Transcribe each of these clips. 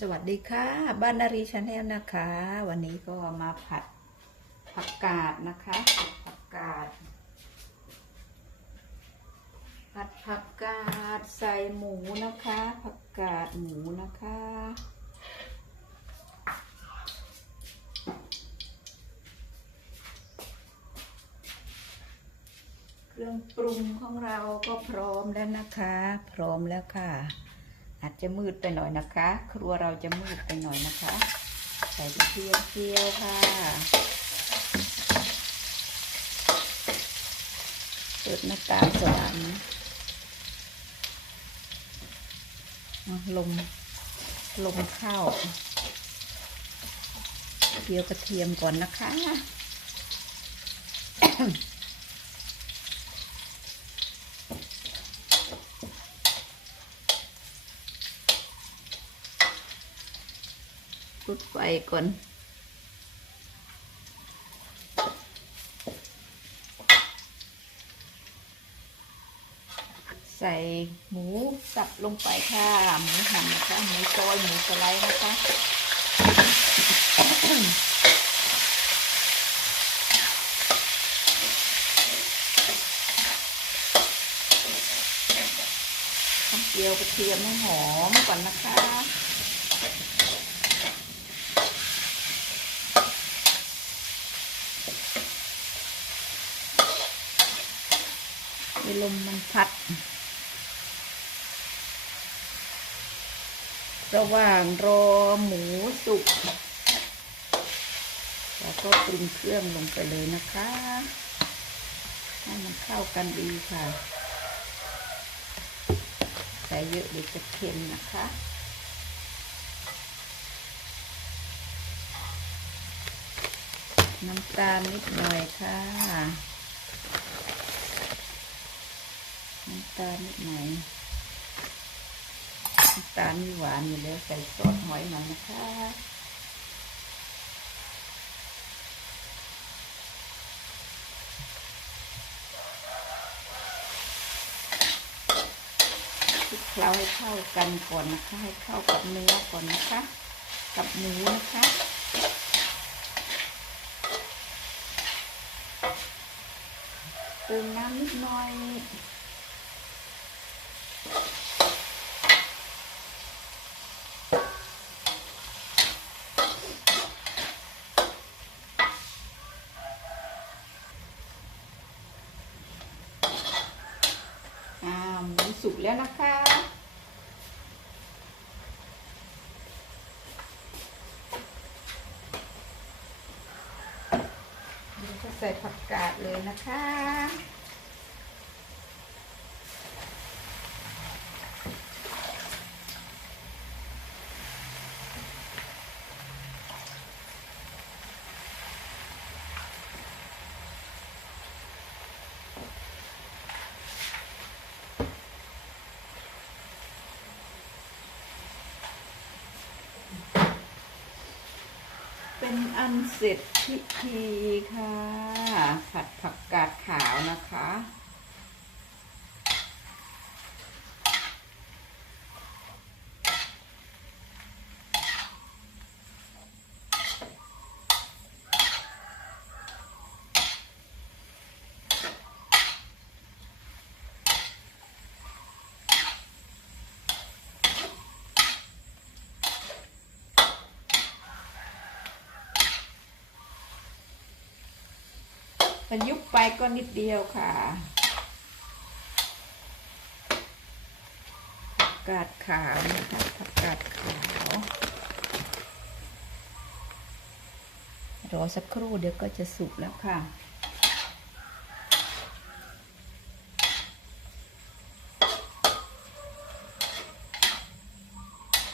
สวัสดีค่ะ บ้านนารีชาแนลนะคะ วันนี้ก็มาผัดผักกาดนะคะ ผักกาด ผัดผักกาดใส่หมูนะคะ ผักกาดหมูนะคะเครื่องปรุงของเราก็พร้อมแล้วนะคะ พร้อมแล้วค่ะ อาจจะมืดไปหน่อยนะคะ ครัวเราจะมืดไปหน่อยนะคะ ใส่กระเทียมเจียวค่ะ เปิดหน้าต่างสว่างลม ลมเข้าเจียวกระเทียมก่อนนะคะ พุดไฟก่อนใส่หมูสับลงไปค่ะ หมูหั่นนะคะหมูซอยหมูสไลด์นะคะต้องเจียวกระเทียมให้หอมก่อนนะคะ มีลมมันพัด ระหว่างรอหมูสุกเราก็ปรุงเครื่องลงไปเลยนะคะ ให้มันเข้ากันดีค่ะใส่เยอะเดี๋ยวจะเค็มนะคะน้ำตาลนิดหน่อยค่ะ น้ำตาลนิดหน่อยน้ำตาลมีหวานอยู่แล้วใส่ซอสหอยหน่อยนะคะคลุกเคล้าให้เข้ากันก่อนนะคะ ให้เข้ากับเนื้อก่อนนะคะ กับหมูนะคะเติมน้ำนิดหน่อยำสุกแล้วนะคะเดี๋ยวจะใส่ผักกาดเลยนะคะ อันเสร็จพิธีค่ะ ผัดผักกาดขาวนะคะ ประยุกต์ไปก็นิดเดียวค่ะผักกาดขาวนะคะผักกาดขาว รอสักครู่เดี๋ยวก็จะสุกแล้วค่ะ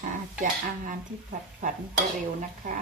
อาจจะอาหารที่ผัดผัดจะเร็วนะคะ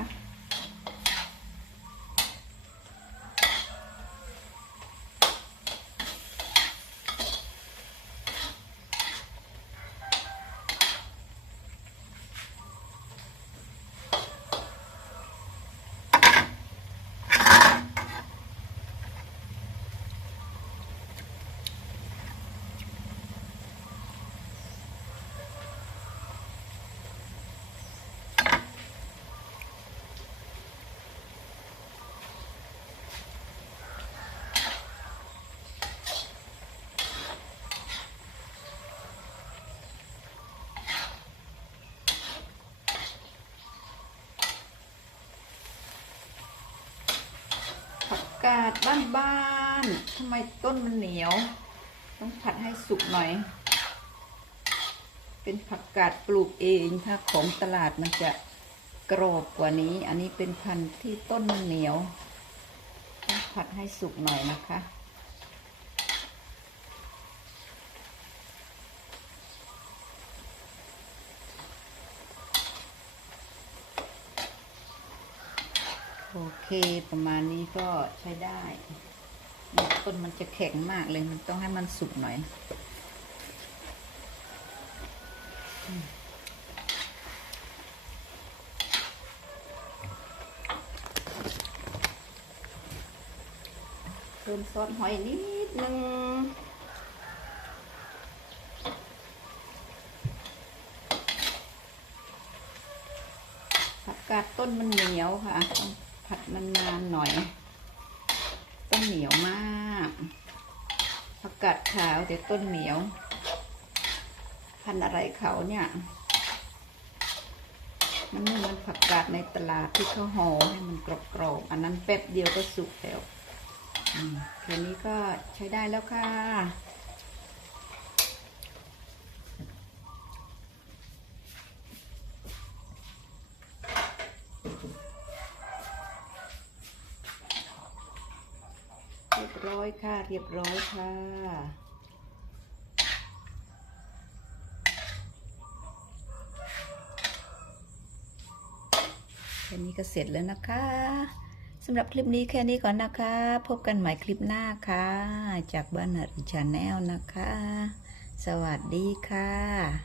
ส บ้านๆทำไมต้นมันเหนียว ต้องผัดให้สุกหน่อย เป็นผักกาดปลูกเองถ้าของตลาดมันจะกรอบกว่านี้ อันนี้เป็นพันธุ์ที่ต้นมันเหนียวต้องผัดให้สุกหน่อยนะคะ โอเคประมาณนี้ก็ใช้ได้ต้นมันจะแข็งมากเลยมันต้องให้มันสุกหน่อยเพิ่มซอสหอยนิดนึงผักกาดต้นมันเหนียวค่ะต้อง ผัดมันนานหน่อย ต้นเหนียวมากผักกาดขาวแต่ต้นเหนียว พันอะไรเขาเนี่ย มันไม่มือนผักกาดในตลาดที่เขาห่อให้มันกรอบๆอันนั้นแป๊บเดียวก็สุกแล้วอืมแค่นี้ก็ใช้ได้แล้วค่ะ เรียบร้อยค่ะ เรียบร้อยค่ะ แค่นี้ก็เสร็จแล้วนะคะสำหรับคลิปนี้แค่นี้ก่อนนะคะ พบกันใหม่คลิปหน้าค่ะ จากบ้านหริชาแนลนะคะ สวัสดีค่ะ